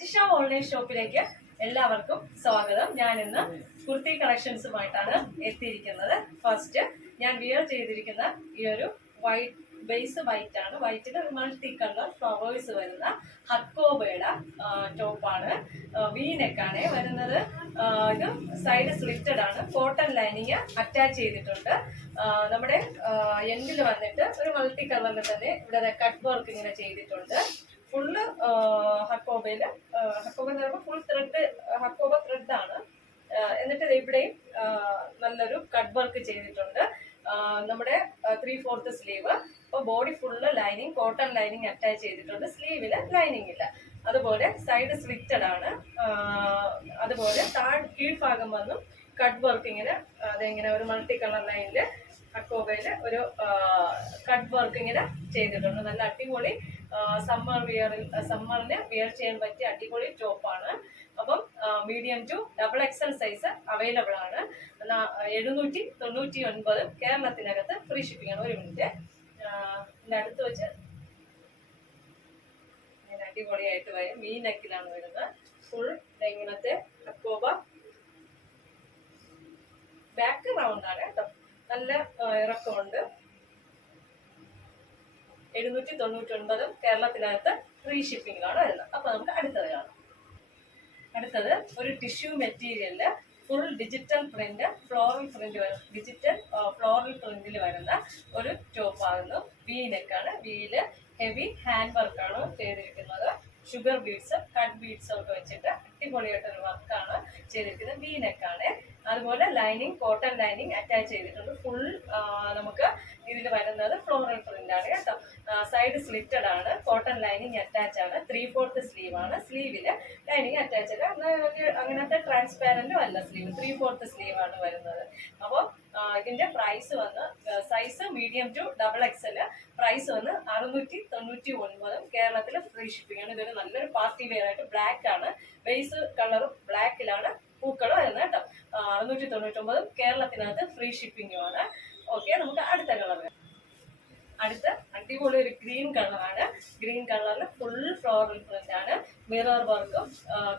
Jisha online ഷോപ്പിലേക്ക് എല്ലാവർക്കും സ്വാഗതം. ഞാൻ ഇന്ന് കുർത്തി കളക്ഷൻസുമായിട്ടാണ് എത്തിയിരിക്കുന്നത്. ഫസ്റ്റ് ഞാൻ വിയർ ചെയ്തിരിക്കുന്ന ഈ ഒരു വൈറ്റ് ബേസ് വൈറ്റ് ആണ്. വൈറ്റിൽ മൾട്ടി കളർ ഫ്ലവേഴ്സ് വരുന്ന ഹക്കോബയുടെ ടോപ്പാണ്. വീനെക്കാണ് വരുന്നത്. ഇത് സൈഡ് സ്ലിറ്റഡ് ആണ്. കോട്ടൺ ലൈനിങ് അറ്റാച്ച് ചെയ്തിട്ടുണ്ട്. നമ്മുടെ എൻഡിൽ വന്നിട്ട് ഒരു മൾട്ടി കളറിൽ തന്നെ ഇവിടെ കട്ട് വർക്ക് ഇങ്ങനെ ചെയ്തിട്ടുണ്ട്. ഫുള്ള് ഹക്കോബയില് ഹക്കോബ എന്ന് പറയുമ്പോൾ ഫുൾ ത്രെഡ് ഹക്കോബ ത്രെഡാണ്. എന്നിട്ട് ഇവിടെയും നല്ലൊരു കട്ട് വർക്ക് ചെയ്തിട്ടുണ്ട്. നമ്മുടെ 3/4 സ്ലീവ്. അപ്പോൾ body full lining cotton lining attach ചെയ്തിട്ടുണ്ട്. സ്ലീവില് ലൈനിങ് ഇല്ല. അതുപോലെ സൈഡ് സ്ലിറ്റഡ് ആണ്. അതുപോലെ കീഴ്ഭാഗം വന്നും കട്ട് വർക്ക് ഇങ്ങനെ അതെങ്ങനെ ഒരു മൾട്ടി കളർ ലൈനില് ഹക്കോബയില് ഒരു കട്ട് വർക്ക് ഇങ്ങനെ ചെയ്തിട്ടുണ്ട്. നല്ല അടിപൊളി സമ്മറിന് വിയർ ചെയ്യാൻ പറ്റിയ അടിപൊളി ടോപ്പാണ്. അപ്പം medium to XXL size available ആണ്. 799 കേരളത്തിനകത്ത് ഫ്രീ ഷിപ്പിംഗ് ആണ്. ഒരു മിനിറ്റ്, ഇതിൻ്റെ അടുത്ത് വെച്ച് ഇങ്ങനെ അടിപൊളിയായിട്ട് വരും. വി നെക്കിലാണ് വരുന്നത്. ഫുൾ ഇങ്ങനത്തെ ഹക്കോബ ബാക്ക് റൗണ്ട് ആണ് കേട്ടോ. നല്ല ഇറക്കമുണ്ട്. 799 കേരളത്തിനകത്ത് ഫ്രീ ഷിപ്പിംഗിലാണ് വരുന്നത്. അപ്പൊ നമുക്ക് അടുത്തത് കാണാം. അടുത്തത് ഒരു ടിഷ്യൂ മെറ്റീരിയലില് full digital print floral print digital floral പ്രിന്റിൽ വരുന്ന ഒരു ടോപ്പ് ആകുന്നു. വി നെക്കാണ്. വിയില് ഹെവി ഹാൻഡ് വർക്കാണ് ചെയ്തിരിക്കുന്നത്. ഷുഗർ ബീഡ്സ് കട്ട് ബീഡ്സ് ഒക്കെ വെച്ചിട്ട് അടിപൊളിയായിട്ടൊരു വർക്കാണ് ചെയ്തിരിക്കുന്നത്. വി നെക്കാണ്. അതുപോലെ ലൈനിങ് കോട്ടൺ ലൈനിങ് അറ്റാച്ച് ചെയ്തിട്ടുണ്ട്. ഫുൾ നമുക്ക് ഇതിൽ വരുന്നത് ഫ്ലോറൽ പ്രിന്റ് ആണ് കേട്ടോ. സൈഡ് സ്ലിറ്റഡ് ആണ്. കോട്ടൺ ലൈനിങ് അറ്റാച്ച് ആണ്. 3/4 സ്ലീവ് ആണ്. സ്ലീവില് ലൈനിങ് അറ്റാച്ച് അല്ല. അങ്ങനത്തെ ട്രാൻസ്പാരന്റും അല്ല സ്ലീവ്. 3/4 സ്ലീവ് ആണ് വരുന്നത്. അപ്പോൾ ഇതിന്റെ പ്രൈസ് വന്ന് size medium to XXL price വന്ന് 699 കേരളത്തിൽ ഫ്രീ ഷിപ്പിംഗ് ആണ്. ഇതൊരു നല്ലൊരു പാർട്ടി വെയർ ആയിട്ട് ബ്ലാക്ക് ആണ്. ബേസ് കളറും ബ്ലാക്കിലാണ് പൂക്കൾ വരുന്നത് കേട്ടോ. 699 കേരളത്തിനകത്ത് ഫ്രീ ഷിപ്പിംഗും ആണ്. ഓക്കെ, നമുക്ക് അടുത്ത കളർ. അടുത്ത അടിപൊളി ഒരു ഗ്രീൻ കളറാണ്. ഗ്രീൻ കളറിൽ ഫുൾ ഫ്ലോറൽ പ്രിന്റ് ആണ്. മിറർ വർക്കും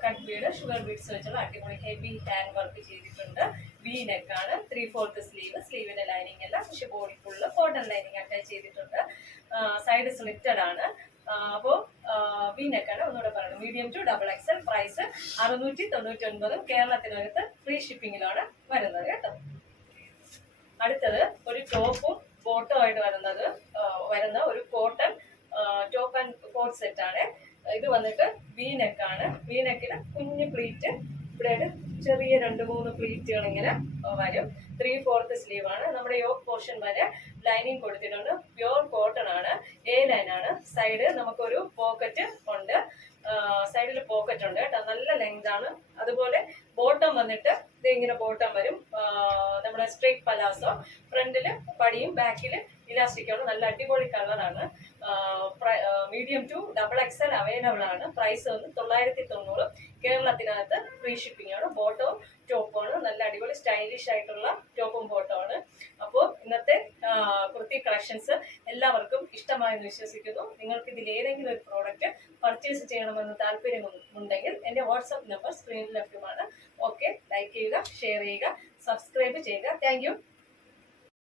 കട്ട് ബീഡ് ഷുഗർ ബീഡ്സ് വെച്ചുള്ള അടിപൊളി ഹെവി ഹാൻഡ് വർക്ക് ചെയ്തിട്ടുണ്ട്. വി നെക്കാണ്. 3/4 സ്ലീവ്. സ്ലീവിന്റെ ലൈനിങ് അല്ല, പക്ഷെ body full cotton lining attach ചെയ്തിട്ടുണ്ട്. സൈഡ് സ്ലിറ്റഡ് ആണ്. അപ്പോൾ വി നെക്കാണ്. ഒന്നുകൂടെ പറയുന്നത് മീഡിയം ടു XXL പ്രൈസ് 699 കേരളത്തിനകത്ത് ഫ്രീ ഷിപ്പിംഗിലാണ് വരുന്നത് കേട്ടോ. അടുത്തത് ഒരു ടോപ്പും ബോട്ടും ആയിട്ട് വരുന്ന ഒരു cotton top and coat set ആണ്. ഇത് വന്നിട്ട് വി നെക്കാണ്. വി നെക്കിന് കുഞ്ഞു പ്ലീറ്റ് ഇവിടെ ചെറിയ 2-3 പ്ലീറ്റുകൾ ഇങ്ങനെ വരും. 3/4 സ്ലീവ് ആണ്. നമ്മുടെ യോക്ക് പോർഷൻ വരെ ലൈനിങ് കൊടുത്തിട്ടുണ്ട്. പ്യോർ കോട്ടൺ ആണ്. A ലൈൻ ആണ്. സൈഡ് നമുക്കൊരു പോക്കറ്റ് ഉണ്ട്. സൈഡിൽ പോക്കറ്റ് ഉണ്ട് കേട്ടോ. നല്ല ലെങ്ത് ആണ്. അതുപോലെ ബോട്ടം വന്നിട്ട് ഇത് ഇങ്ങനെ ബോട്ടം വരും. നമ്മുടെ സ്ട്രൈറ്റ് പലാസോ. ഫ്രണ്ടില് പടിയും ബാക്കില് ഇലാസ്റ്റിക്കാണ്. നല്ല അടിപൊളി കളറാണ്. മീഡിയം ടു XXL അവൈലബിൾ ആണ്. പ്രൈസ് വന്ന് 990 കേരളത്തിനകത്ത് ഫ്രീ ഷിപ്പിംഗ് ആണ്. ബോട്ടവും ടോപ്പുമാണ്. നല്ല അടിപൊളി സ്റ്റൈലിഷ് ആയിട്ടുള്ള ടോപ്പും ബോട്ടമാണ്. അപ്പോൾ ഇന്നത്തെ കുർത്തി കളക്ഷൻസ് എല്ലാവർക്കും ഇഷ്ടമായെന്ന് വിശ്വസിക്കുന്നു. നിങ്ങൾക്ക് ഇതിൽ ഏതെങ്കിലും ഒരു പ്രോഡക്റ്റ് പർച്ചേസ് ചെയ്യണമെന്ന് താല്പര്യമുണ്ടെങ്കിൽ എൻ്റെ വാട്സപ്പ് നമ്പർ സ്ക്രീനിൽ ലഭ്യമാണ്. ഓക്കെ, ലൈക്ക് ചെയ്യുക, ഷെയർ ചെയ്യുക, സബ്സ്ക്രൈബ് ചെയ്യുക. Thank you.